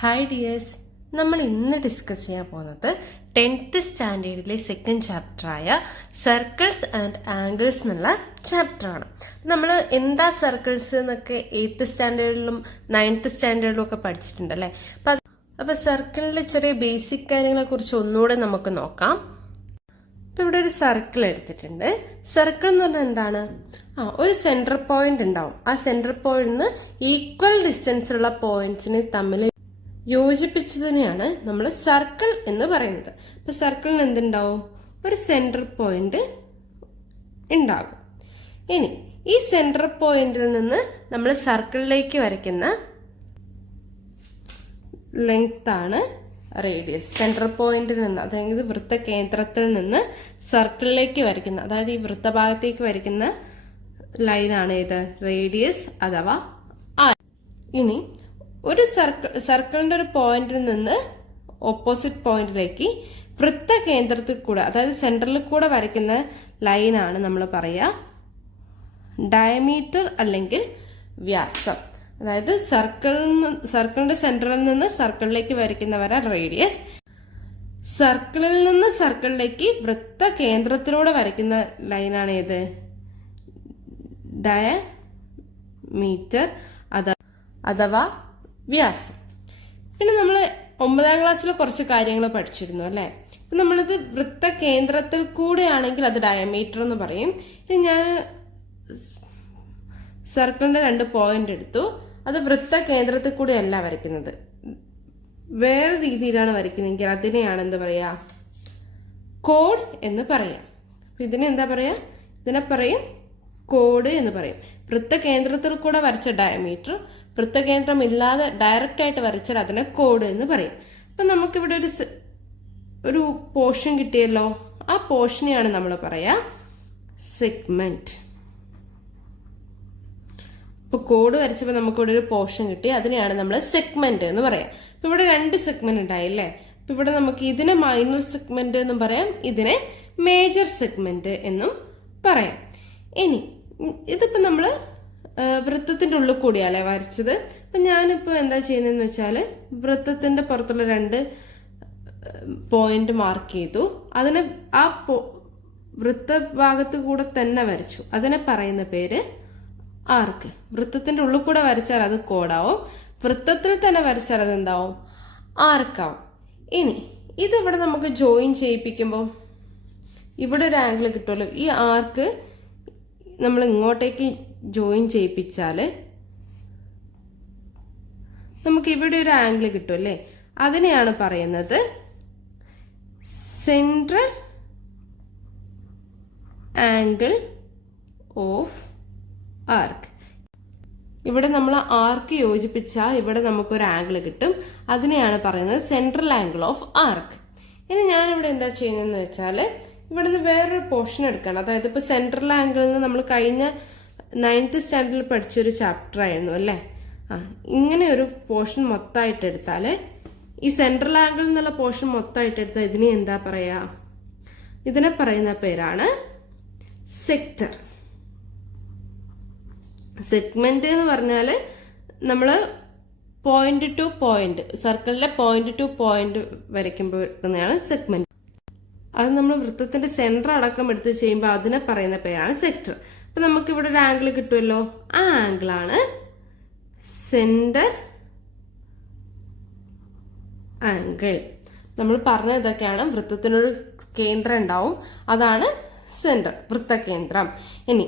Hi dears, നമ്മൾ ഇന്ന് discuss ചെയ്യാൻ പോകുന്നത് 10th സ്റ്റാൻഡേർഡിലെ സെക്കൻഡ് ചാപ്റ്ററായ സർക്കിൾസ് ആൻഡ് ആംഗിൾസ് എന്നുള്ള ചാപ്റ്ററാണ്. നമ്മൾ എന്താ സർക്കിൾസ് എന്നൊക്കെ 8th സ്റ്റാൻഡേർഡിലും 9th സ്റ്റാൻഡേർഡിലും ഒക്കെ പഠിച്ചിട്ടുണ്ടല്ലേ. അപ്പൊ സർക്കിളിലെ ചെറിയ ബേസിക് കാര്യങ്ങളെ കുറിച്ച് ഒന്നുകൂടെ നമുക്ക് നോക്കാം. ഇപ്പൊ ഇവിടെ ഒരു സർക്കിൾ എടുത്തിട്ടുണ്ട്. സർക്കിൾ എന്ന് പറഞ്ഞാൽ എന്താണ്? ഒരു സെന്റർ പോയിന്റ് ഉണ്ടാവും. ആ സെന്റർ പോയിന്റിന് ഈക്വൽ ഡിസ്റ്റൻസിലുള്ള പോയിന്റ്സിനെ തമ്മിൽ യോജിപ്പിച്ചതിനെയാണ് നമ്മൾ സർക്കിൾ എന്ന് പറയുന്നത്. അപ്പൊ സർക്കിളിന് എന്തുണ്ടാവും? ഒരു സെന്റർ പോയിന്റ് ഉണ്ടാകും. ഇനി ഈ സെന്റർ പോയിന്റിൽ നിന്ന് നമ്മൾ സർക്കിളിലേക്ക് വരയ്ക്കുന്ന ലെങ്ത് ആണ് റേഡിയസ്. സെന്റർ പോയിന്റിൽ നിന്ന്, അതായത് വൃത്തകേന്ദ്രത്തിൽ നിന്ന് സർക്കിളിലേക്ക് വരയ്ക്കുന്ന, അതായത് ഈ വൃത്തഭാഗത്തേക്ക് വരയ്ക്കുന്ന ലൈനാണ് ഇത് റേഡിയസ് അഥവാ ആർ. ഇനി ഒരു സർക്കിളിന്റെ ഒരു പോയിന്റിൽ നിന്ന് ഓപ്പോസിറ്റ് പോയിന്റിലേക്ക് വൃത്തകേന്ദ്രത്തിൽ കൂടെ, അതായത് സെന്ററിൽ കൂടെ വരയ്ക്കുന്ന ലൈനാണ് നമ്മൾ പറയുക ഡയമീറ്റർ അല്ലെങ്കിൽ വ്യാസം. അതായത് സർക്കിളിന്റെ സെന്ററിൽ നിന്ന് സർക്കിളിലേക്ക് വരയ്ക്കുന്ന വര റേഡിയസ്, സർക്കിളിൽ നിന്ന് സർക്കിളിലേക്ക് വൃത്തകേന്ദ്രത്തിലൂടെ വരയ്ക്കുന്ന ലൈനാണ് ഏത്? ഡയമീറ്റർ അഥവാ വ്യാസം. പിന്നെ നമ്മൾ 9ാം ക്ലാസ്സിൽ കുറച്ച് കാര്യങ്ങൾ പഠിച്ചിരുന്നു അല്ലെ. നമ്മളിത് വൃത്തകേന്ദ്രത്തിൽ കൂടെ ആണെങ്കിൽ അത് ഡയമീറ്റർ എന്ന് പറയും. ഇനി ഞാൻ സർക്കിളിന്റെ 2 പോയിന്റ് എടുത്തു. അത് വൃത്തകേന്ദ്രത്തിൽ കൂടെ അല്ല വരയ്ക്കുന്നത്, വേറെ രീതിയിലാണ് വരയ്ക്കുന്നതെങ്കിൽ അതിനെയാണ് എന്ത് പറയാ? കോഡ് എന്ന് പറയാം. ഇതിനെ എന്താ പറയാ? ഇതിനെ പറയും കോഡ് എന്ന് പറയും. വൃത്തകേന്ദ്രത്തിൽ കൂടെ വരച്ച ഡയമീറ്റർ, വൃത്തകേന്ദ്രം ഇല്ലാതെ ഡയറക്റ്റ് ആയിട്ട് വരച്ചാൽ അതിനെ കോഡ് എന്ന് പറയും. അപ്പൊ നമുക്കിവിടെ ഒരു പോർഷൻ കിട്ടിയല്ലോ. ആ പോർഷനെയാണ് നമ്മൾ പറയാ സെഗ്മെന്റ്. ഇപ്പൊ കോഡ് വരച്ചപ്പോൾ നമുക്കിവിടെ ഒരു പോർഷൻ കിട്ടി, അതിനെയാണ് നമ്മൾ സെഗ്മെന്റ് എന്ന് പറയാം. ഇപ്പൊ ഇവിടെ 2 സെഗ്മെന്റ് ഉണ്ടായില്ലേ. അപ്പൊ ഇവിടെ നമുക്ക് ഇതിനെ മൈനർ സെഗ്മെന്റ് എന്നും പറയാം, ഇതിനെ മേജർ സെഗ്മെന്റ് എന്നും പറയാം. ഇനി ഇതിപ്പോ നമ്മള് വൃത്തത്തിന്റെ ഉള്ളിൽ കൂടിയല്ലേ വരച്ചത്. അപ്പൊ ഞാനിപ്പോ എന്താ ചെയ്യുന്നതെന്ന് വെച്ചാല് വൃത്തത്തിന്റെ പുറത്തുള്ള 2 പോയിന്റ് മാർക്ക് ചെയ്തു. അതിനെ ആ വൃത്തഭാഗത്ത് കൂടെ തന്നെ വരച്ചു. അതിനെ പറയുന്ന പേര് ആർക്ക്. വൃത്തത്തിന്റെ ഉള്ളിൽ കൂടെ വരച്ചാൽ അത് കോഡാവും, വൃത്തത്തിൽ തന്നെ വരച്ചാൽ അത് എന്താവും? ആർക്കാവും. ഇനി ഇതിവിടെ നമുക്ക് ജോയിൻ ചെയ്യിപ്പിക്കുമ്പോൾ ഇവിടെ ഒരു ആംഗിൾ കിട്ടുമല്ലോ. ഈ ആർക്ക് നമ്മൾ ഇങ്ങോട്ടേക്ക് ജോയിൻ ചെയ്യിപ്പിച്ചാല് നമുക്ക് ഇവിടെ ഒരു ആംഗിൾ കിട്ടും അല്ലേ. അതിനെയാണ് പറയുന്നത് സെൻട്രൽ ആംഗിൾ ഓഫ് ആർക്ക്. ഇവിടെ നമ്മൾ ആർക്ക് യോജിപ്പിച്ചാൽ ഇവിടെ നമുക്കൊരു ആംഗിൾ കിട്ടും. അതിനെയാണ് പറയുന്നത് സെൻട്രൽ ആംഗിൾ ഓഫ് ആർക്ക്. ഇനി ഞാനിവിടെ എന്താ ചെയ്യുന്നതെന്ന് വെച്ചാൽ ഇവിടെ നിന്ന് വേറൊരു പോർഷൻ എടുക്കണം. അതായത് ഇപ്പൊ സെൻട്രൽ ആംഗിളിൽ നിന്ന് നമ്മൾ കഴിഞ്ഞ 9th സ്റ്റാൻഡേർഡിൽ പഠിച്ചൊരു ചാപ്റ്റർ ആയിരുന്നു അല്ലേ. ഇങ്ങനെ ഒരു പോർഷൻ മൊത്തമായിട്ട് എടുത്താല്, ഈ സെൻട്രൽ ആംഗിൾ എന്നുള്ള പോർഷൻ മൊത്തമായിട്ട് എടുത്താൽ ഇതിനെ എന്താ പറയാ? ഇതിനെ പറയുന്ന പേരാണ് സെക്ടർ. സെഗ്മെന്റ് എന്ന് പറഞ്ഞാല് നമ്മള് പോയിന്റ് ടു പോയിന്റ്, സർക്കിളിലെ പോയിന്റ് ടു പോയിന്റ് വരയ്ക്കുമ്പോൾ കിട്ടുന്നതാണ് സെഗ്മെന്റ്. അത് നമ്മൾ വൃത്തത്തിന്റെ സെന്റർ അടക്കം എടുത്ത് ചെയ്യുമ്പോൾ അതിനെ പറയുന്ന പേരാണ് സെക്ടർ. അപ്പൊ നമുക്ക് ഇവിടെ ഒരു ആംഗിൾ കിട്ടുമല്ലോ. ആ ആംഗിൾ ആണ് സെന്റർ ആംഗിൾ. നമ്മൾ പറഞ്ഞ ഇതൊക്കെയാണ്. വൃത്തത്തിനൊരു കേന്ദ്രം ഉണ്ടാവും, അതാണ് സെന്റർ, വൃത്തകേന്ദ്രം. ഇനി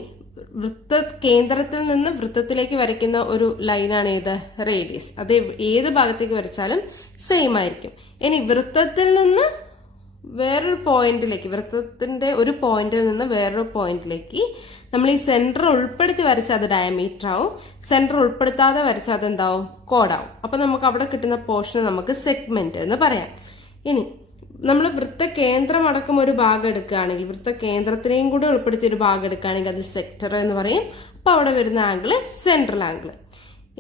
വൃത്തകേന്ദ്രത്തിൽ നിന്ന് വൃത്തത്തിലേക്ക് വരയ്ക്കുന്ന ഒരു ലൈനാണ് ഏത്? റേഡിയസ്. അത് ഏത് ഭാഗത്തേക്ക് വരച്ചാലും സെയിം ആയിരിക്കും. ഇനി വൃത്തത്തിൽ നിന്ന് വേറൊരു പോയിന്റിലേക്ക്, വൃത്തത്തിന്റെ ഒരു പോയിന്റിൽ നിന്ന് വേറൊരു പോയിന്റിലേക്ക് നമ്മൾ ഈ സെന്റർ ഉൾപ്പെടുത്തി വരച്ചാൽ അത് ഡയമീറ്റർ ആവും, സെന്റർ ഉൾപ്പെടുത്താതെ വരച്ചാൽ അത് എന്താവും? കോഡാവും. അപ്പൊ നമുക്ക് അവിടെ കിട്ടുന്ന പോർഷൻ നമുക്ക് സെഗ്മെന്റ് എന്ന് പറയാം. ഇനി നമ്മൾ വൃത്തകേന്ദ്രം അടക്കം ഒരു ഭാഗം എടുക്കുകയാണെങ്കിൽ, വൃത്തകേന്ദ്രത്തിനെയും കൂടി ഉൾപ്പെടുത്തിയ ഒരു ഭാഗം എടുക്കുകയാണെങ്കിൽ അത് സെക്ടർ എന്ന് പറയും. അപ്പൊ അവിടെ വരുന്ന ആംഗിള് സെൻട്രൽ ആംഗിള്.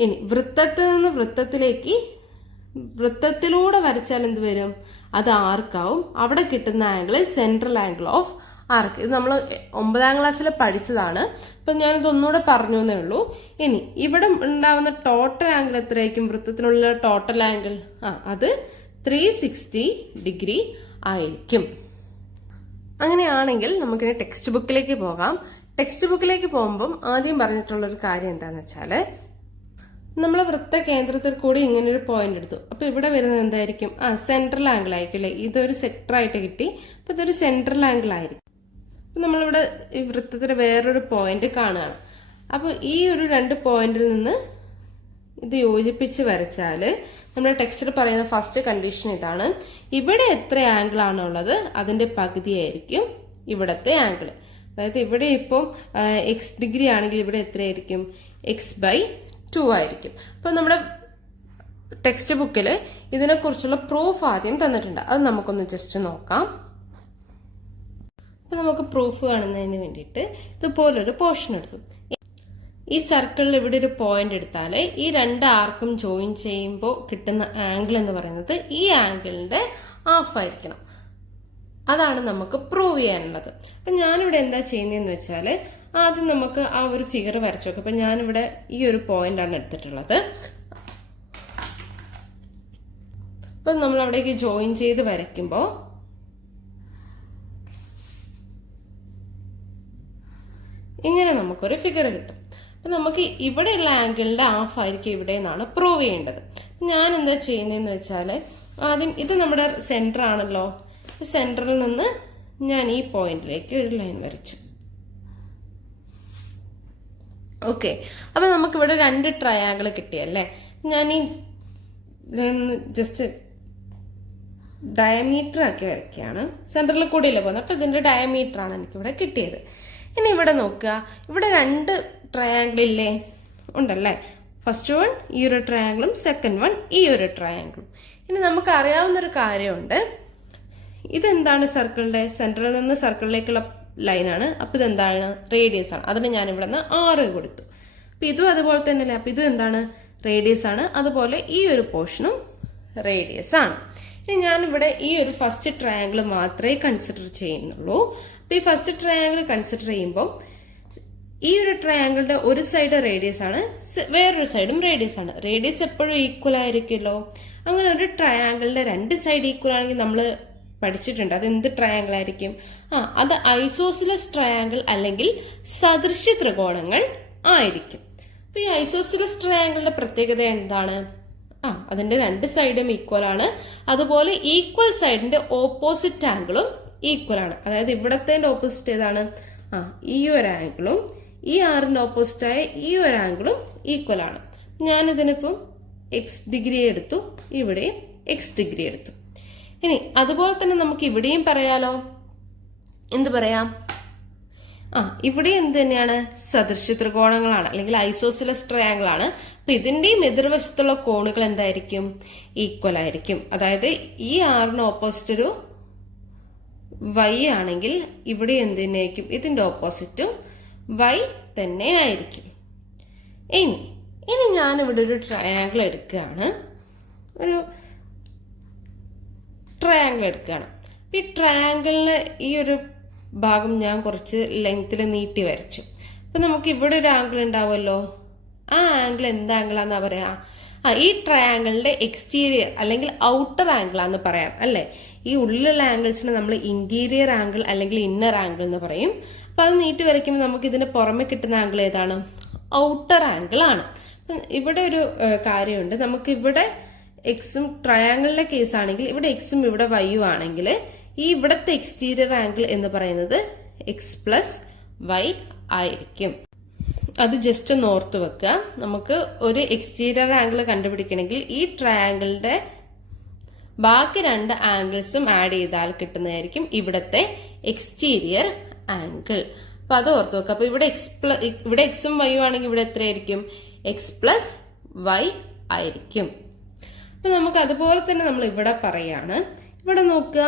ഇനി വൃത്തത്തിൽ നിന്ന് വൃത്തത്തിലേക്ക് വൃത്തത്തിലൂടെ വരച്ചാൽ എന്ത് വരും? അത് ആർക്കാവും. അവിടെ കിട്ടുന്ന ആംഗിള് സെൻട്രൽ ആംഗിൾ ഓഫ് ആർക്ക്. ഇത് നമ്മൾ 9ാം ക്ലാസ്സിൽ പഠിച്ചതാണ്. അപ്പൊ ഞാനിത് ഒന്നുകൂടെ പറഞ്ഞു എന്നേ ഉള്ളൂ. ഇനി ഇവിടെ ഉണ്ടാവുന്ന ടോട്ടൽ ആംഗിൾ എത്രയായിരിക്കും? വൃത്തത്തിനുള്ള ടോട്ടൽ ആംഗിൾ അത് 360 ഡിഗ്രി ആയിരിക്കും. അങ്ങനെയാണെങ്കിൽ നമുക്കിനി ടെക്സ്റ്റ് ബുക്കിലേക്ക് പോകാം. ടെക്സ്റ്റ് ബുക്കിലേക്ക് പോകുമ്പം ആദ്യം പറഞ്ഞിട്ടുള്ള ഒരു കാര്യം എന്താണെന്ന് വെച്ചാൽ, നമ്മൾ വൃത്ത കേന്ദ്രത്തിൽ കൂടി ഇങ്ങനെ ഒരു പോയിന്റ് എടുത്തു. അപ്പൊ ഇവിടെ വരുന്നത് എന്തായിരിക്കും? സെൻട്രൽ ആംഗിൾ ആയിരിക്കും അല്ലെ? ഇതൊരു സെക്ടർ ആയിട്ട് കിട്ടി. അപ്പൊ ഇതൊരു സെൻട്രൽ ആംഗിൾ ആയിരിക്കും. അപ്പൊ നമ്മളിവിടെ ഈ വൃത്തത്തിൽ വേറൊരു പോയിന്റ് കാണുകയാണ്. അപ്പൊ ഈ ഒരു 2 പോയിന്റിൽ നിന്ന് ഇത് യോജിപ്പിച്ച് വരച്ചാല് നമ്മുടെ ടെക്സ്റ്റിൽ പറയുന്ന ഫസ്റ്റ് കണ്ടീഷൻ ഇതാണ്: ഇവിടെ എത്ര ആംഗിൾ ആണുള്ളത് അതിന്റെ പകുതിയായിരിക്കും ഇവിടത്തെ ആംഗിൾ. അതായത് ഇവിടെ ഇപ്പം എക്സ് ഡിഗ്രി ആണെങ്കിൽ ഇവിടെ എത്രയായിരിക്കും? x/2 ആയിരിക്കും. അപ്പൊ നമ്മുടെ ടെക്സ്റ്റ് ബുക്കിൽ ഇതിനെക്കുറിച്ചുള്ള പ്രൂഫ് ആദ്യം തന്നിട്ടുണ്ട്. അത് നമുക്കൊന്ന് ജസ്റ്റ് നോക്കാം. അപ്പൊ നമുക്ക് പ്രൂഫ് കാണുന്നതിന് വേണ്ടിയിട്ട് ഇതുപോലൊരു പോർഷൻ എടുത്തു. ഈ സർക്കിളിൽ ഇവിടെ ഒരു പോയിന്റ് എടുത്താൽ ഈ 2 ആർക്കും ജോയിൻ ചെയ്യുമ്പോൾ കിട്ടുന്ന ആംഗിൾ എന്ന് പറയുന്നത് ഈ ആംഗിളിന്റെ ഹാഫ് ആയിരിക്കണം. അതാണ് നമുക്ക് പ്രൂവ് ചെയ്യാനുള്ളത്. അപ്പൊ ഞാനിവിടെ എന്താ ചെയ്യുന്നതെന്ന് വെച്ചാല്, ആദ്യം നമുക്ക് ആ ഒരു ഫിഗർ വരച്ചു നോക്കാം. അപ്പൊ ഞാനിവിടെ ഈ ഒരു പോയിന്റ് ആണ് എടുത്തിട്ടുള്ളത്. അപ്പൊ നമ്മൾ അവിടേക്ക് ജോയിൻ ചെയ്ത് വരയ്ക്കുമ്പോൾ ഇങ്ങനെ നമുക്കൊരു ഫിഗർ കിട്ടും. അപ്പൊ നമുക്ക് ഇവിടെയുള്ള ആംഗിളിന്റെ ഹാഫ് ആയിരിക്കും ഇവിടെ നിന്നാണ് പ്രൂവ് ചെയ്യേണ്ടത്. ഞാൻ എന്താ ചെയ്യുന്നതെന്ന് വെച്ചാല്, ആദ്യം ഇത് നമ്മുടെ സെന്റർ ആണല്ലോ, സെന്ററിൽ നിന്ന് ഞാൻ ഈ പോയിന്റിലേക്ക് ഒരു ലൈൻ വരച്ചു. ഓക്കെ, അപ്പൊ നമുക്കിവിടെ 2 ട്രയാങ്കിൾ കിട്ടിയല്ലേ. ഞാൻ ഈ ജസ്റ്റ് ഡയമീറ്റർ ആക്കി വരയ്ക്കുകയാണ്. സെന്ററിൽ കൂടിയല്ലേ പോകുന്നത്. അപ്പൊ ഇതിന്റെ ഡയമീറ്റർ ആണ് എനിക്കിവിടെ കിട്ടിയത്. ഇനി ഇവിടെ നോക്കുക, ഇവിടെ 2 ട്രയാങ്കിൾ ഇല്ലേ? ഉണ്ടല്ലേ. ഫസ്റ്റ് വൺ ഈ ഒരു ട്രയാങ്കിളും സെക്കൻഡ് വൺ ഈ ഒരു ട്രയാങ്കിളും. ഇനി നമുക്ക് അറിയാവുന്ന ഒരു കാര്യമുണ്ട്. ഇതെന്താണ്? സർക്കിളിന്റെ സെന്ററിൽ നിന്ന് സർക്കിളിലേക്കുള്ള ലൈനാണ്. അപ്പൊ ഇതെന്താണ്? റേഡിയസ് ആണ്. അതിന് ഞാൻ ഇവിടെ നിന്ന് 6 കൊടുത്തു. അപ്പൊ ഇതും അതുപോലെ തന്നെയല്ലേ. അപ്പൊ ഇതും എന്താണ്? റേഡിയസ് ആണ്. അതുപോലെ ഈ ഒരു പോർഷനും റേഡിയസ് ആണ്. ഇനി ഞാനിവിടെ ഈ ഒരു ഫസ്റ്റ് ട്രയാങ്കിൾ മാത്രമേ കൺസിഡർ ചെയ്യുന്നുള്ളൂ. അപ്പൊ ഈ ഫസ്റ്റ് ട്രയാങ്കിൾ കൺസിഡർ ചെയ്യുമ്പോൾ ഈ ഒരു ട്രയാങ്കിളിന്റെ ഒരു സൈഡ് റേഡിയസ് ആണ്, വേറൊരു സൈഡും റേഡിയസ് ആണ്. റേഡിയസ് എപ്പോഴും ഈക്വൽ ആയിരിക്കുമല്ലോ. അങ്ങനെ ഒരു ട്രയാങ്കിളിന്റെ 2 സൈഡ് ഈക്വൽ ആണെങ്കിൽ നമ്മൾ പഠിച്ചിട്ടുണ്ട്. അത് എന്ത് ട്രയാങ്കിൾ ആയിരിക്കും? അത് ഐസോസിലസ് ട്രയാങ്കിൾ അല്ലെങ്കിൽ സദൃശ്യ ത്രികോണങ്ങൾ ആയിരിക്കും. അപ്പൊ ഈ ഐസോസിലസ് ട്രയാങ്കിളിന്റെ പ്രത്യേകത എന്താണ്? അതിന്റെ 2 സൈഡും ഈക്വൽ ആണ്. അതുപോലെ ഈക്വൽ സൈഡിന്റെ ഓപ്പോസിറ്റ് ആംഗിളും ഈക്വൽ ആണ്. അതായത് ഇവിടത്തെ ഓപ്പോസിറ്റ് ഏതാണ്? ഈ ഒരു ആംഗിളും ഈ ആറിന്റെ ഓപ്പോസിറ്റ് ആയ ഈ ഒരു ആംഗിളും ഈക്വൽ ആണ്. ഞാനിതിനിപ്പം എക്സ് ഡിഗ്രി എടുത്തു, ഇവിടെയും എക്സ് ഡിഗ്രി എടുത്തു. ഇനി അതുപോലെ തന്നെ നമുക്ക് ഇവിടെയും പറയാലോ. എന്ത് പറയാം? ഇവിടെ എന്ത് തന്നെയാണ്? സദൃശ്യ ത്രികോണങ്ങളാണ് അല്ലെങ്കിൽ ഐസോസിലസ് ട്രയാങ്കിൾ ആണ്. അപ്പൊ ഇതിന്റെയും എതിർവശത്തുള്ള കോണുകൾ എന്തായിരിക്കും? ഈക്വൽ ആയിരിക്കും. അതായത് ഈ ആറിന് ഓപ്പോസിറ്റ് ഒരു വൈ ആണെങ്കിൽ ഇവിടെ എന്ത് തന്നെയായിരിക്കും? ഇതിന്റെ ഓപ്പോസിറ്റും വൈ തന്നെ ആയിരിക്കും. ഇനി ഞാനിവിടെ ഒരു ട്രയാങ്കിൾ എടുക്കുകയാണ്. ഒരു ട്രയാങ്കിൾ എടുക്കുകയാണ്. ഈ ട്രയാങ്കിളിന് ഈ ഒരു ഭാഗം ഞാൻ കുറച്ച് ലെങ്ത്തിൽ നീട്ടി വരച്ചു. അപ്പൊ നമുക്ക് ഇവിടെ ഒരു ആംഗിൾ ഉണ്ടാവുമല്ലോ. ആ ആംഗിൾ എന്ത് ആംഗിളാന്നാ പറയാ? ഈ ട്രയാങ്കിളിന്റെ എക്സ്റ്റീരിയർ അല്ലെങ്കിൽ ഔട്ടർ ആംഗിൾ ആന്ന് പറയാം അല്ലെ. ഈ ഉള്ളിലുള്ള ആംഗിൾസിന് നമ്മൾ ഇന്റീരിയർ ആംഗിൾ അല്ലെങ്കിൽ ഇന്നർ ആംഗിൾ എന്ന് പറയും. അപ്പൊ അത് നീട്ടി വരയ്ക്കുമ്പോൾ നമുക്ക് ഇതിന് പുറമെ കിട്ടുന്ന ആംഗിൾ ഏതാണ്? ഔട്ടർ ആംഗിൾ ആണ്. ഇവിടെ ഒരു കാര്യമുണ്ട്. നമുക്ക് ഇവിടെ എക്സും ട്രയാങ്കിളിന്റെ കേസ് ആണെങ്കിൽ ഇവിടെ എക്സും ഇവിടെ വൈയും ആണെങ്കിൽ ഈ ഇവിടത്തെ എക്സ്റ്റീരിയർ ആംഗിൾ എന്ന് പറയുന്നത് x+y ആയിരിക്കും. അത് ജസ്റ്റ് ഒന്ന് ഓർത്ത് വെക്കുക. നമുക്ക് ഒരു എക്സ്റ്റീരിയർ ആംഗിൾ കണ്ടുപിടിക്കണമെങ്കിൽ ഈ ട്രയാങ്കിളിന്റെ ബാക്കി 2 ആംഗിൾസും ആഡ് ചെയ്താൽ കിട്ടുന്നതായിരിക്കും ഇവിടത്തെ എക്സ്റ്റീരിയർ ആംഗിൾ. അപ്പൊ അത് ഓർത്ത് വെക്കുക. അപ്പൊ ഇവിടെ എക്സും വൈയും ആണെങ്കിൽ ഇവിടെ എത്രയായിരിക്കും? x+y ആയിരിക്കും. അപ്പൊ നമുക്ക് അതുപോലെ തന്നെ നമ്മൾ ഇവിടെ പറയാണ്. ഇവിടെ നോക്കുക,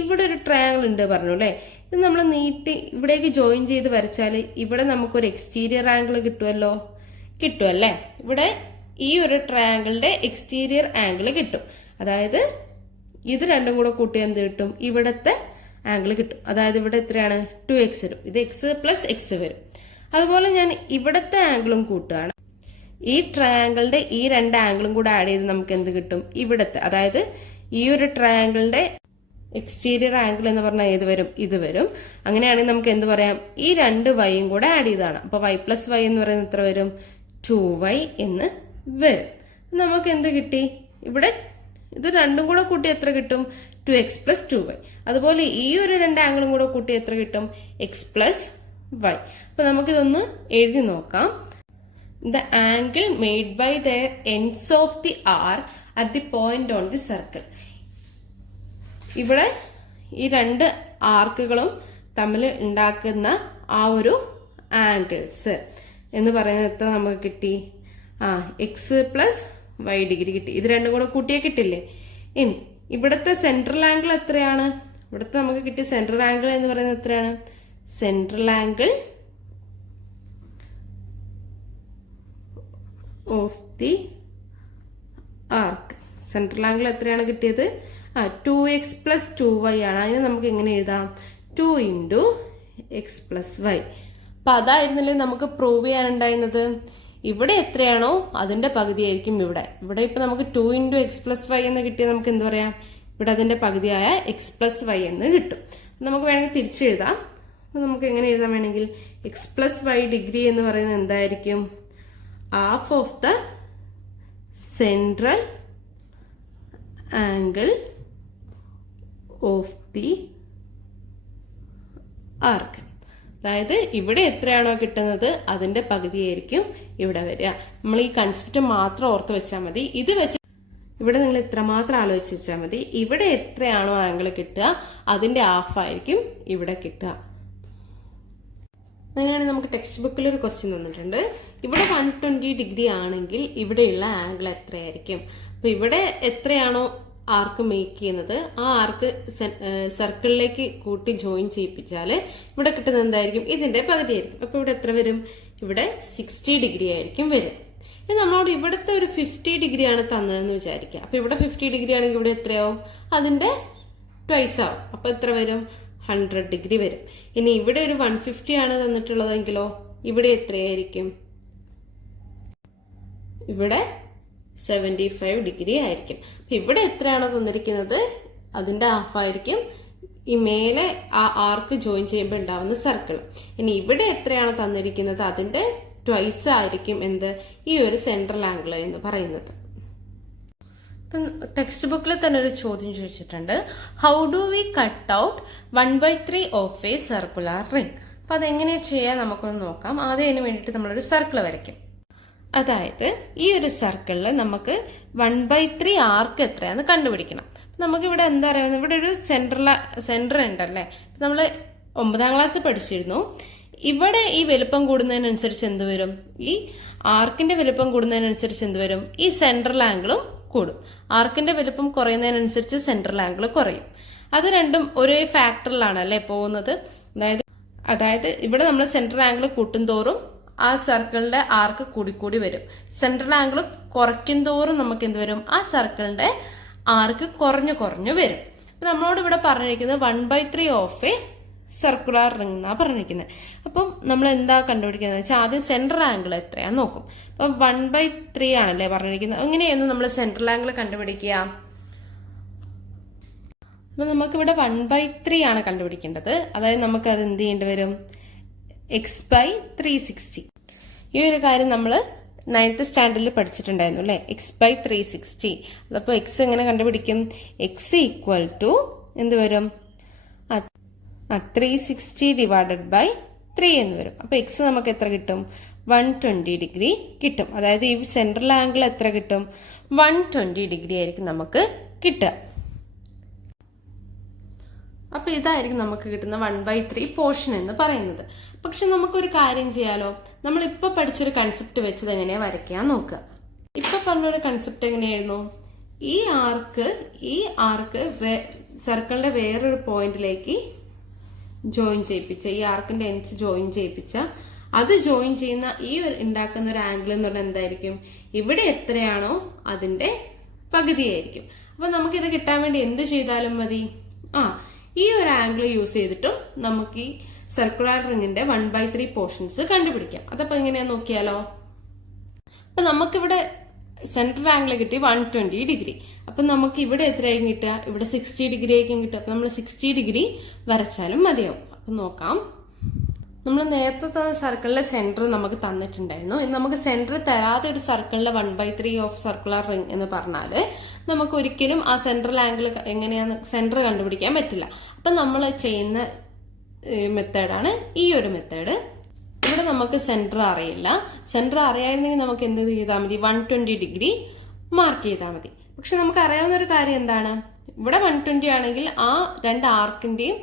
ഇവിടെ ഒരു ട്രയാങ്കിൾ ഉണ്ട് പറഞ്ഞു അല്ലെ. ഇത് നമ്മൾ നീട്ടി ഇവിടേക്ക് ജോയിൻ ചെയ്ത് വരച്ചാൽ ഇവിടെ നമുക്കൊരു എക്സ്റ്റീരിയർ ആംഗിൾ കിട്ടുമല്ലേ. ഇവിടെ ഈ ഒരു ട്രയാങ്കിളിന്റെ എക്സ്റ്റീരിയർ ആംഗിൾ കിട്ടും. അതായത് ഇത് രണ്ടും കൂടെ കൂട്ടി എന്ത് കിട്ടും? ഇവിടത്തെ ആംഗിൾ കിട്ടും. അതായത് ഇവിടെ എത്രയാണ് 2x വരും. ഇത് x പ്ലസ് എക്സ് വരും. അതുപോലെ ഞാൻ ഇവിടത്തെ ആംഗിളും കൂട്ടുകയാണ്. ഈ ട്രയാങ്കിളിന്റെ ഈ രണ്ട് ആംഗിളും കൂടെ ആഡ് ചെയ്ത് നമുക്ക് എന്ത് കിട്ടും? ഇവിടത്തെ, അതായത് ഈ ഒരു ട്രയാങ്കിളിന്റെ എക്സ്റ്റീരിയർ ആംഗിൾ എന്ന് പറഞ്ഞാൽ ഏത് വരും? ഇത് വരും. അങ്ങനെയാണെങ്കിൽ നമുക്ക് എന്ത് പറയാം? ഈ രണ്ട് വൈയും കൂടെ ആഡ് ചെയ്താണ്. അപ്പൊ y പ്ലസ് വൈ എന്ന് പറയുന്നത് എത്ര വരും? 2y എന്ന് വരും. നമുക്ക് എന്ത് കിട്ടി? ഇവിടെ ഇത് രണ്ടും കൂടെ കൂട്ടി എത്ര കിട്ടും? 2x plus 2y. അതുപോലെ ഈ ഒരു രണ്ട് ആംഗിളും കൂടെ കൂട്ടി എത്ര കിട്ടും? x plus y. അപ്പൊ നമുക്കിതൊന്ന് എഴുതി നോക്കാം. The angle made by the ends of the arc at the point on the circle. ഇവിടെ ഈ രണ്ട് ആർക്കുകളും തമ്മിൽ ഉണ്ടാക്കുന്ന ആ ഒരു ആംഗിൾസ് എന്ന് പറയുന്നത് എത്ര നമുക്ക് കിട്ടി? എക്സ് പ്ലസ് വൈ ഡിഗ്രി കിട്ടി. ഇത് രണ്ടും കൂടെ കൂട്ടിയേ കിട്ടില്ലേ? ഇനി ഇവിടുത്തെ സെൻട്രൽ ആംഗിൾ എത്രയാണ്? ഇവിടുത്തെ നമുക്ക് കിട്ടിയ സെൻട്രൽ ആംഗിൾ എന്ന് പറയുന്നത് എത്രയാണ്? Central angle of the arc. Central angle എത്രയാണ് കിട്ടിയത്? 2x പ്ലസ് 2y ആണ്. അതിന് നമുക്ക് എങ്ങനെ എഴുതാം? 2 ഇൻറ്റു എക്സ് പ്ലസ് വൈ. അപ്പൊ അതായിരുന്നില്ലേ നമുക്ക് പ്രൂവ് ചെയ്യാനുണ്ടായിരുന്നത്. ഇവിടെ എത്രയാണോ അതിന്റെ പകുതി ആയിരിക്കും ഇവിടെ. ഇവിടെ ഇപ്പൊ നമുക്ക് 2 ഇൻറ്റു എക്സ് പ്ലസ് വൈ എന്ന് കിട്ടിയാൽ നമുക്ക് എന്ത് പറയാം? ഇവിടെ അതിന്റെ പകുതിയായ എക്സ് പ്ലസ് വൈ എന്ന് കിട്ടും. നമുക്ക് വേണമെങ്കിൽ തിരിച്ചെഴുതാം. അപ്പൊ നമുക്ക് എങ്ങനെ എഴുതാൻ വേണമെങ്കിൽ എക്സ് പ്ലസ് വൈ ഡിഗ്രി എന്ന് പറയുന്നത് എന്തായിരിക്കും? Half of the central angle of the arc. അതായത് ഇവിടെ എത്രയാണോ കിട്ടുന്നത് അതിന്റെ പകുതിയായിരിക്കും ഇവിടെ വരിക. നമ്മൾ ഈ കൺസെപ്റ്റ് മാത്രം ഓർത്ത് വെച്ചാൽ മതി. ഇത് വെച്ച് ഇവിടെ നിങ്ങൾ ഇത്ര മാത്രം ആലോചിച്ച് വെച്ചാൽ മതി. ഇവിടെ എത്രയാണോ ആംഗിൾ കിട്ടുക അതിന്റെ ഹാഫ് ആയിരിക്കും ഇവിടെ കിട്ടുക. അങ്ങനെയാണെങ്കിൽ നമുക്ക് ടെക്സ്റ്റ് ബുക്കിൽ ഒരു ക്വസ്റ്റ്യൻ തന്നിട്ടുണ്ട്. ഇവിടെ 120 ഡിഗ്രി ആണെങ്കിൽ ഇവിടെയുള്ള ആംഗിൾ എത്രയായിരിക്കും? അപ്പൊ ഇവിടെ എത്രയാണോ ആർക്ക് മേക്ക് ചെയ്യുന്നത് ആ ആർക്ക് സർക്കിളിലേക്ക് കൂട്ടി ജോയിൻ ചെയ്യിപ്പിച്ചാൽ ഇവിടെ കിട്ടുന്നത് എന്തായിരിക്കും? ഇതിന്റെ പകുതി ആയിരിക്കും. അപ്പൊ ഇവിടെ എത്ര വരും? ഇവിടെ 60 ഡിഗ്രി ആയിരിക്കും വരും. ഇനി നമ്മളോട് ഇവിടുത്തെ ഒരു 50 ഡിഗ്രി ആണ് തന്നതെന്ന് വിചാരിക്കുക. അപ്പൊ ഇവിടെ 50 ഡിഗ്രി ആണെങ്കിൽ ഇവിടെ എത്രയാവും? അതിന്റെ ട്വൈസ് ആവും. അപ്പൊ എത്ര വരും? 100 ഡിഗ്രി വരും. ഇനി ഇവിടെ ഒരു 150 ആണ് തന്നിട്ടുള്ളതെങ്കിലോ ഇവിടെ എത്രയായിരിക്കും? ഇവിടെ 75 ഡിഗ്രി ആയിരിക്കും. അപ്പൊ ഇവിടെ എത്രയാണോ തന്നിരിക്കുന്നത് അതിന്റെ ഹാഫ് ആയിരിക്കും ഈ മേലെ ആ ആർക്ക് ജോയിൻ ചെയ്യുമ്പോൾ ഉണ്ടാവുന്ന സർക്കിൾ. ഇനി ഇവിടെ എത്രയാണോ തന്നിരിക്കുന്നത് അതിന്റെ ട്വൈസ് ആയിരിക്കും എന്ത്? ഈ ഒരു സെൻട്രൽ ആംഗിൾ എന്ന് പറയുന്നത്. ടെക്സ്റ്റ് ബുക്കിൽ തന്നെ ഒരു ചോദ്യം ചോദിച്ചിട്ടുണ്ട്. How do we cut out 1/3 of A circular ring? അപ്പൊ അതെങ്ങനെ ചെയ്യാൻ നമുക്കൊന്ന് നോക്കാം. ആദ്യം അതിന് വേണ്ടിയിട്ട് നമ്മളൊരു സർക്കിൾ വരയ്ക്കും. അതായത് ഈ ഒരു സർക്കിളിൽ നമുക്ക് 1/3 ആർക്ക് എത്രയാന്ന് കണ്ടുപിടിക്കണം. നമുക്ക് ഇവിടെ എന്താ പറയുന്നത്? ഇവിടെ ഒരു സെന്റർ ഉണ്ടല്ലേ. നമ്മൾ 9ാം ക്ലാസ് പഠിച്ചിരുന്നു. ഇവിടെ ഈ വലുപ്പം കൂടുന്നതിനനുസരിച്ച് എന്ത് വരും? ഈ ആർക്കിന്റെ വലുപ്പം കൂടുന്നതിനനുസരിച്ച് എന്ത് വരും? ഈ സെൻട്രൽ ആംഗിളും കൂടും. ആർക്കിന്റെ വലുപ്പം കുറയുന്നതിനനുസരിച്ച് സെൻട്രൽ ആംഗിൾ കുറയും. അത് രണ്ടും ഒരേ ഫാക്ടറിലാണ് അല്ലെ പോകുന്നത്. അതായത് ഇവിടെ നമ്മൾ സെൻട്രൽ ആംഗിൾ കൂട്ടും തോറും ആ സർക്കിളിന്റെ ആർക്ക് കൂടിക്കൂടി വരും. സെൻട്രൽ ആംഗിൾ കുറയ്ക്കും തോറും നമുക്ക് എന്ത് വരും? ആ സർക്കിളിന്റെ ആർക്ക് കുറഞ്ഞു കുറഞ്ഞു വരും. അപ്പൊ നമ്മളോട് ഇവിടെ പറഞ്ഞിരിക്കുന്നത് 1/3 ഓഫ് എ സർക്കുലർ റിംഗ് എന്നാ പറഞ്ഞിരിക്കുന്നത്. അപ്പം നമ്മൾ എന്താ കണ്ടുപിടിക്കുന്നത് വെച്ചാൽ ആദ്യം സെൻട്രൽ ആംഗിൾ എത്രയാന്ന് നോക്കും. അപ്പൊ 1/3 ആണല്ലേ പറഞ്ഞിരിക്കുന്നത്. എങ്ങനെയായിരുന്നു നമ്മൾ സെൻട്രൽ ആംഗിൾ കണ്ടുപിടിക്കുക? അപ്പൊ നമുക്കിവിടെ 1/3 ആണ് കണ്ടുപിടിക്കേണ്ടത്. അതായത് നമുക്ക് അത് എന്ത് ചെയ്യേണ്ടി വരും? x/360. ഈ ഒരു കാര്യം നമ്മൾ 9th സ്റ്റാൻഡേർഡിൽ പഠിച്ചിട്ടുണ്ടായിരുന്നു അല്ലെ? x/360. അതപ്പോ x എങ്ങനെ കണ്ടുപിടിക്കും? x ഈക്വൽ ടു എന്ത് വരും? 360 ഡിവൈഡഡ് ബൈ 3 എന്ന് വരും. അപ്പൊ x നമുക്ക് എത്ര കിട്ടും? 120 ഡിഗ്രി കിട്ടും. അതായത് ഈ സെൻട്രൽ ആംഗിൾ എത്ര കിട്ടും? 120 ഡിഗ്രി ആയിരിക്കും നമുക്ക് കിട്ടുക. അപ്പൊ ഇതായിരിക്കും നമുക്ക് കിട്ടുന്ന 1/3 പോർഷൻ എന്ന് പറയുന്നത്. പക്ഷെ നമുക്കൊരു കാര്യം ചെയ്യാലോ. നമ്മൾ ഇപ്പൊ പഠിച്ചൊരു കൺസെപ്റ്റ് വെച്ചത് എങ്ങനെയാ വരയ്ക്കാൻ നോക്കുക. ഇപ്പൊ പറഞ്ഞൊരു കൺസെപ്റ്റ് എങ്ങനെയായിരുന്നു? ഈ ആർക്ക് സർക്കിളിന്റെ വേറൊരു പോയിന്റിലേക്ക് ജോയിൻ ചെയ്യിപ്പിച്ച, ഈ ആർക്കിന്റെ എൻഡ്സ് ജോയിൻ ചെയ്യിപ്പിച്ച, അത് ജോയിൻ ചെയ്യുന്ന ഈ ഉണ്ടാക്കുന്ന ഒരു ആംഗിൾ എന്ന് പറഞ്ഞാൽ എന്തായിരിക്കും? ഇവിടെ എത്രയാണോ അതിന്റെ പകുതിയായിരിക്കും. അപ്പൊ നമുക്കിത് കിട്ടാൻ വേണ്ടി എന്ത് ചെയ്താലും മതി? ഈ ഒരു ആംഗിൾ യൂസ് ചെയ്തിട്ടും നമുക്ക് ഈ സർക്കുലർ റിങ്ങിന്റെ 1/3 പോർഷൻസ് കണ്ടുപിടിക്കാം. അതപ്പോ എങ്ങനെയാ നോക്കിയാലോ. അപ്പൊ നമുക്കിവിടെ സെൻട്രൽ ആംഗിൾ കിട്ടി 120 ഡിഗ്രി. അപ്പൊ നമുക്ക് ഇവിടെ എത്രയായിരിക്കും കിട്ടുക, ഇവിടെ 60 ഡിഗ്രി ആയിരിക്കും കിട്ടുക. അപ്പൊ നമ്മൾ 60 ഡിഗ്രി വരച്ചാലും മതിയാവും. അപ്പൊ നോക്കാം, നമ്മൾ നേരത്തെ തന്ന സർക്കിളിലെ സെന്റർ നമുക്ക് തന്നിട്ടുണ്ടായിരുന്നു. നമുക്ക് സെന്റർ തരാതെ ഒരു സർക്കിളിലെ 1/3 ഓഫ് സർക്കുലർ റിംഗ് എന്ന് പറഞ്ഞാല് നമുക്ക് ഒരിക്കലും ആ സെൻട്രൽ ആംഗിൾ എങ്ങനെയാന്ന് സെന്റർ കണ്ടുപിടിക്കാൻ പറ്റില്ല. അപ്പൊ നമ്മൾ ചെയ്യുന്ന മെത്തേഡാണ് ഈ ഒരു മെത്തേഡ്. ഇവിടെ നമുക്ക് സെന്റർ അറിയില്ല. സെന്റർ അറിയാമെങ്കിൽ നമുക്ക് എന്ത് ചെയ്താൽ മതി, 120 ഡിഗ്രി മാർക്ക് ചെയ്താൽ മതി. പക്ഷെ നമുക്ക് അറിയാവുന്ന ഒരു കാര്യം എന്താണ്, ഇവിടെ 120 ആണെങ്കിൽ ആ രണ്ട് ആർക്കിന്റെയും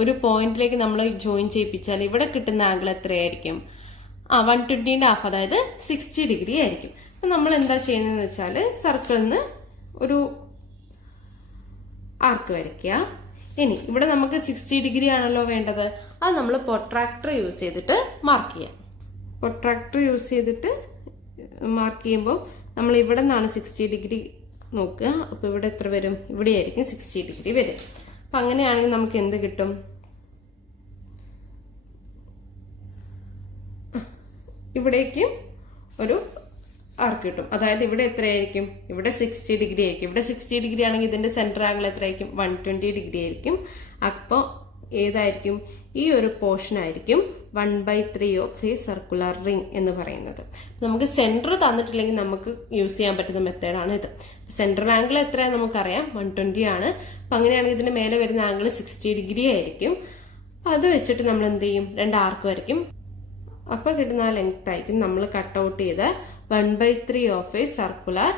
ഒരു പോയിന്റിലേക്ക് നമ്മൾ ജോയിൻ ചെയ്യിപ്പിച്ചാൽ ഇവിടെ കിട്ടുന്ന ആംഗിൾ എത്രയായിരിക്കും, 120ന്റെ ഹാഫ്, അതായത് 60 ഡിഗ്രി ആയിരിക്കും. അപ്പൊ നമ്മൾ എന്താ ചെയ്യുന്നതെന്ന് വെച്ചാല് സർക്കിളിൽ നിന്ന് ഒരു ആർക്ക് വരയ്ക്കുക. ഇനി ഇവിടെ നമുക്ക് 60 ഡിഗ്രി ആണല്ലോ വേണ്ടത്, അത് നമ്മൾ പ്രൊട്രാക്ടർ യൂസ് ചെയ്തിട്ട് മാർക്ക് ചെയ്യാം. പ്രൊട്രാക്ടർ യൂസ് ചെയ്തിട്ട് മാർക്ക് ചെയ്യുമ്പോൾ നമ്മൾ ഇവിടെ നിന്നാണ് 60 ഡിഗ്രി നോക്കുക. അപ്പൊ ഇവിടെ എത്ര വരും, ഇവിടെ ആയിരിക്കും 60 ഡിഗ്രി വരും. അപ്പൊ അങ്ങനെയാണെങ്കിൽ നമുക്ക് എന്ത് കിട്ടും, ഇവിടേക്കും ഒരു ആർക്ക് കിട്ടും. അതായത് ഇവിടെ എത്രയായിരിക്കും, ഇവിടെ 60 ഡിഗ്രി ആയിരിക്കും. ഇവിടെ 60 ഡിഗ്രി ആണെങ്കിൽ ഇതിന്റെ സെന്റർ ആംഗിൾ എത്രയായിരിക്കും, 120 ഡിഗ്രി ആയിരിക്കും. അപ്പോ ഏതായിരിക്കും, ഈ ഒരു പോർഷൻ ആയിരിക്കും 1/3 ഓഫ് എ സർക്കുലർ റിംഗ് എന്ന് പറയുന്നത്. നമുക്ക് സെന്റർ തന്നിട്ടില്ലെങ്കിൽ നമുക്ക് യൂസ് ചെയ്യാൻ പറ്റുന്ന മെത്തേഡാണ് ഇത്. സെൻട്രൽ ആംഗിൾ എത്രയാണ് നമുക്കറിയാം, 120 ആണ്. അപ്പൊ അങ്ങനെയാണെങ്കിൽ ഇതിന്റെ മേലെ വരുന്ന ആംഗിൾ 60 ഡിഗ്രി ആയിരിക്കും. അത് വെച്ചിട്ട് നമ്മൾ എന്ത് ചെയ്യും, രണ്ട് ആർക്ക് വരയ്ക്കും. അപ്പൊ കിട്ടുന്ന ലെങ്ത് ആയിരിക്കും നമ്മൾ കട്ട് ഔട്ട് ചെയ്ത 1/3 ഓഫ് എ സർക്കുലർ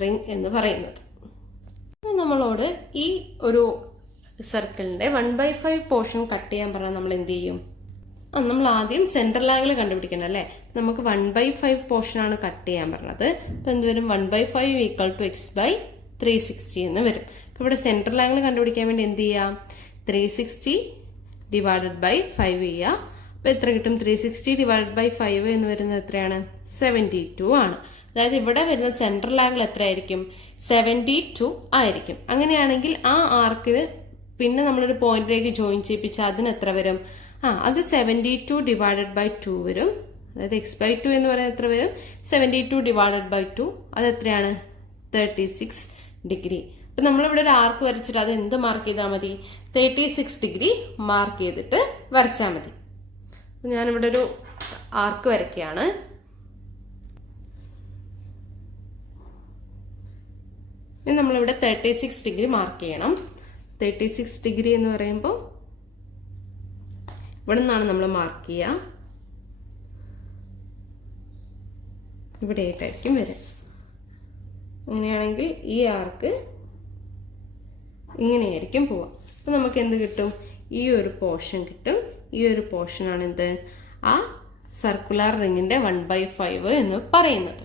റിംഗ് എന്ന് പറയുന്നത്. നമ്മളോട് ഈ ഒരു സർക്കിളിന്റെ 1/5 പോർഷൻ കട്ട് ചെയ്യാൻ പറഞ്ഞാൽ നമ്മൾ എന്ത് ചെയ്യും, നമ്മൾ ആദ്യം സെൻട്രൽ ആംഗിൾ കണ്ടുപിടിക്കണം അല്ലെ. നമുക്ക് 1/5 പോർഷൻ ആണ് കട്ട് ചെയ്യാൻ പറഞ്ഞത്. അപ്പൊ എന്ത് വരും, 1/5 ഈക്വൽ ടു x/360 എന്ന് വരും. അപ്പൊ ഇവിടെ സെൻട്രൽ ആംഗിൾ കണ്ടുപിടിക്കാൻ വേണ്ടി എന്ത് ചെയ്യാം, 360 ഡിവൈഡഡ് ബൈ 5 ചെയ്യാം. അപ്പൊ എത്ര കിട്ടും, 360 ഡിവൈഡഡ് ബൈ 5 എന്ന് വരുന്നത് എത്രയാണ്, 72 ആണ്. അതായത് ഇവിടെ വരുന്ന സെൻട്രൽ ആംഗിൾ എത്രയായിരിക്കും, 72 ആയിരിക്കും. അങ്ങനെയാണെങ്കിൽ ആ ആർക്കിന് പിന്നെ നമ്മളൊരു പോയിന്റിലേക്ക് ജോയിൻ ചെയ്യിപ്പിച്ചാൽ അതിന് എത്ര വരും, അത് 72 ഡിവൈഡഡ് ബൈ 2 വരും. അതായത് x/2 എന്ന് പറയുന്നത് എത്ര വരും, 72 ഡിവൈഡഡ് ബൈ 2, അത് എത്രയാണ്, 36 ഡിഗ്രി. അപ്പൊ നമ്മളിവിടെ ഒരു ആർക്ക് വരച്ചിട്ട് അത് എന്ത് മാർക്ക് ചെയ്താൽ മതി, 36 ഡിഗ്രി മാർക്ക് ചെയ്തിട്ട് വരച്ചാൽ മതി. ഞാനിവിടെ ഒരു ആർക്ക് വരയ്ക്കുകയാണ്. ഇനി നമ്മളിവിടെ 36 ഡിഗ്രി മാർക്ക് ചെയ്യണം. 36 ഡിഗ്രി എന്ന് പറയുമ്പോൾ ഇവിടെ നിന്നാണ് നമ്മൾ മാർക്ക് ചെയ്യുക. ഇവിടെ ആയിട്ടായിരിക്കും വരിക. അങ്ങനെയാണെങ്കിൽ ഈ ആർക്ക് ഇങ്ങനെയായിരിക്കും പോവുക. അപ്പൊ നമുക്ക് എന്ത് കിട്ടും, ഈ ഒരു പോർഷൻ കിട്ടും. ഈ ഒരു പോർഷൻ ആണ് എന്ത്, ആ സർക്കുലർ റിങ്ങിന്റെ 1/5 എന്ന് പറയുന്നത്.